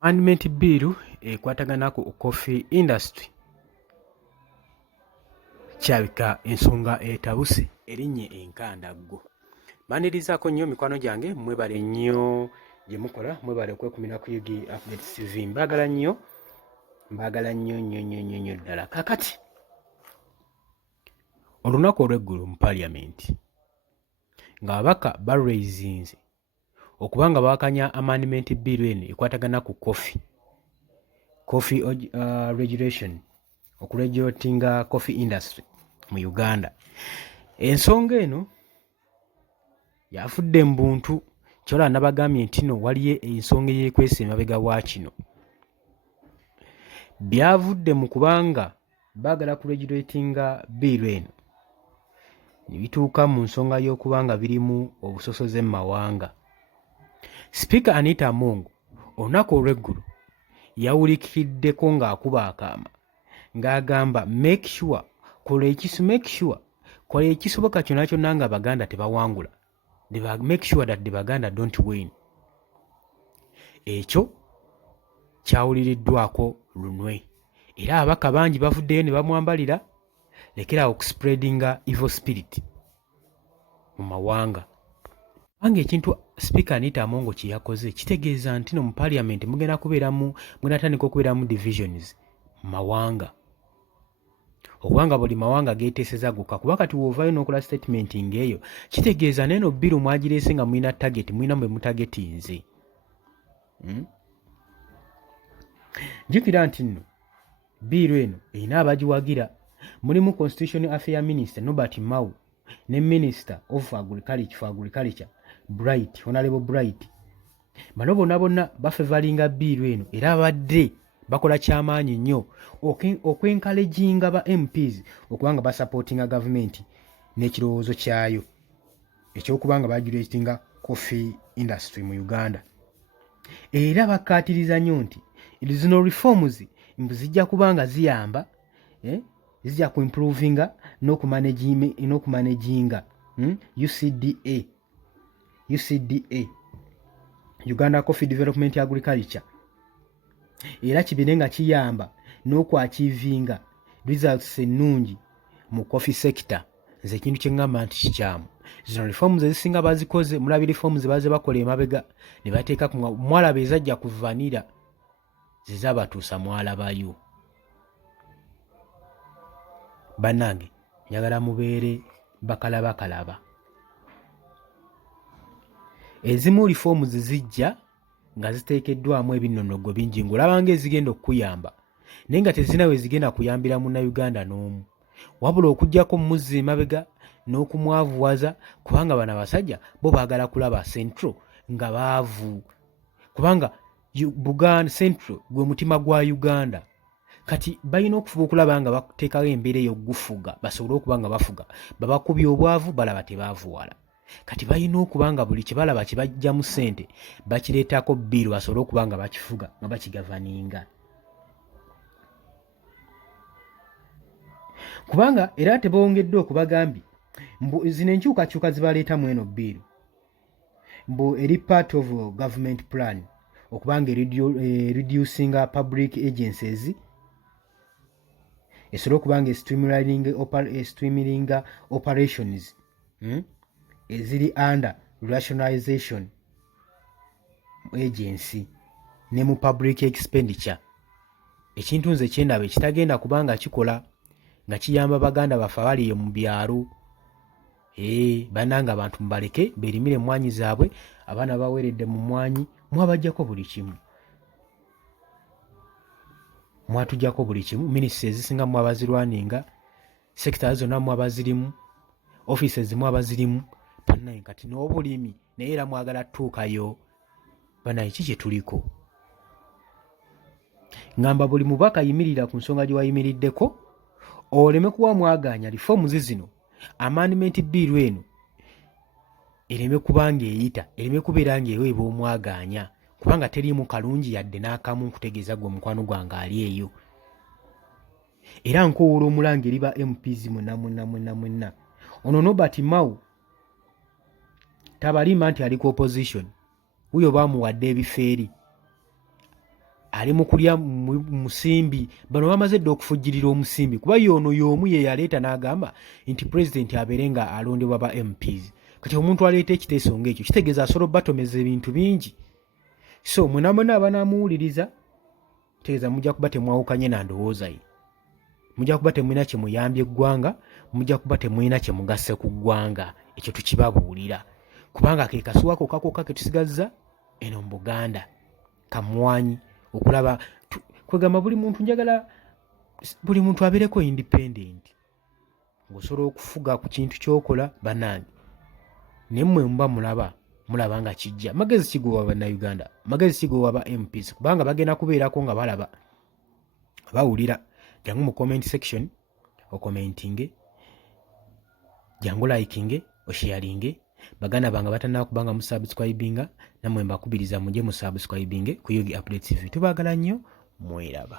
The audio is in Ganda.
Amendment bill ekwatagana ku coffee industry kyabika ensonga etabuse erinnya enkandaggo. Mbanirizaako nnyo mikwano gyange, mwebale nnyo gye mukola, mwebale okwekumira ku Yugi Updates TV. Mbagala nnyo nnyo ddala. Kaakati olunaku olw'eggulu mu Parliament ng'ababaka baraisinze okuba nga bawakanya amendment bill eno ekwatagana ku coffee regulation, okuregulatinga coffee industry mu Uganda. Ensonga eno yafudde mu buntu, kyola nabagambye nti no waliyo ensonga eyeekwesa emabega wa kino. Byavudde mu kubanga baagala kuregulatinga bill eno ne bituuka mu nsonga y'okuba nga birimu obusosoze mu mawanga. Speaker Anita Among olunaku olw'eggulu yawulikiddeko ng'akuba akaama ng'agamba kola ekisoboka kyonna kyonna nga Baganda tebawangula. Make sure that the Baganda don't win. Ekyo kyawuliriddwako lunwe. Era ababaka bangi bavuddeyo ne bamwambalira, lekera okuspreadinga evil spirit mu mawanga. Wange ekintu Speaker Anita Among kye yakoze kitegeeza nti no mu Parliament mugenda okubeeramu divisions mu mawanga. Okubanga buli mawanga geeteeseza gokka, kuba kati w'ovaayo n'okola statement ng'eyo kitegeeza neno biru mwagireese nga mulina target, mulina bwe mutagetinze. Jjukira nti nno biru eno erina abagiwagira. Mulimu Constitution Affairs Minister Norbert Mao ne Minister of Agriculture Bright, Honorable Bright. Bano bonna bafevalinga biru eno era abadde bakola kyamaanyi nnyo okwenkaleginga ba MPs okubanga basupportinga government n'ekirowoozo kyayo ekyokubanga bagiretinga coffee industry mu Uganda. Era bakkaatiriza nnyo nti zino reforms zijja kubanga ziyamba zijja ku improvinga n'okumanaginga UCDA, Uganda Coffee Development Agriculture. Era kibire nga kiyamba n'okwachivinga results ennungi mu coffee sector. Nze ekintu kye ngamba nti kikyamu. Zino reforms ezisinga bazikoze, mulabi reforms baze bakola emabega ne bateeka ku mwalaba ezajja ku vanilla zizabatuusa mwalabayo. Bannange njagala mubeere bakalabakalaba. Ezimu reforms zijja nga ziteekeddwamu ebinnonogo bingi ng'olabanga ezigenda okuyamba, naye nga tezina we zigenda kuyambira munnayuganda n'omu, wabula okuggyako muzzi emabega n'okumwavuwaza, kubanga bano abasajja bo baagala kulaba Central nga baavu, kubanga Buganda Central gwe mutima gwa Uganda. Kati balina okufuba okulaba nga bateekawo embeera ey'okugufuga basobole okuba nga bafuga, babakubye obwavu balaba tebaavuwala. Kati balina okuba nga buli kibalaba kibajjamu ssente bakireetako biru basobole okuba nga bakifuga nga bakigavaninga. Kubanga era tebongedde okubagambye mbu zino enkyukakyuka zibaleetamu eno biru mbu eri part of government plan okubanga reducing public agencies esobole okubanga streamlining operations eziri under rationalization agency ne mu public expenditure. Ekintu nze kyendaba ekitagenda kubanga kikola nga kiyamba Baganda baffe abali mu byalo. Bannanga abantu mubaleke beerimire emmwanyi zaabwe, abaana baweeredde mu mmwanyi mwabajjako buli kimu. Mwatujjako buli kimu. Ministries ezisinga mwabazirwaninga, sekita zonna mwabazirimu, offices mwabazirimu. Bannaye kati n'obulimi naye era mwagala tuukayo. Bannaye kiki tuliko? Ngamba buli mubaka yimirira ku nsonga gye wayimiriddeko oleme kuba mwaganya reforms zino. Amendment bill eno ereme kubanga eyita, ereme kubeera ng'eweebwa omwaganya, kubanga teriimu kalungi yadde n'akamu nkutegeeza gwe mukwano gwange ali eyo. Era nkowoola omulanga eri ba MPs mwenna. Ono Norbert Mao tabalima nti ali ku opposition, huyo baamuwadde ebifeeri ali mu kulya musimbi bano bamaze dde okufujjirira omusimbi kuba yono y'omu ye yaleeta n'agamba nti pulezidenti abeere nga alondebwa ba MPs kati omuntu aleeta ekiteeso ng'ekyo kitegeeza asobola batomeza ebintu bingi so mwenamwena abanaamuwuliriza kitegeeza mujja kuba temwawukanye na ndowooza ye mujja kuba temulina kye muyambye eggwanga mujja kuba temulina kye mugasse ku ggwanga ekyo tukibabuulira kubanga ke kasuwako kakoka ke tusigazza eno mu Buganda kamwanyi okulaba kwegamba buli muntu njagala buli muntu abeereko independent ng'osobola okufuga ku kintu ky'okola bannange naye mmwe muba mulaba nga kijja magezi kigoba bannayuganda magezi kigoba ba MPs kubanga bagenda kubeerako nga balaba bawulira jangu mu comment section okomentinge jangu likinge osharinge baganda banga batandika kubanga musubscribinga namwe mbakubiriza muje musubscribinge ku Yogi Update TV tubaagala nnyo mweraba.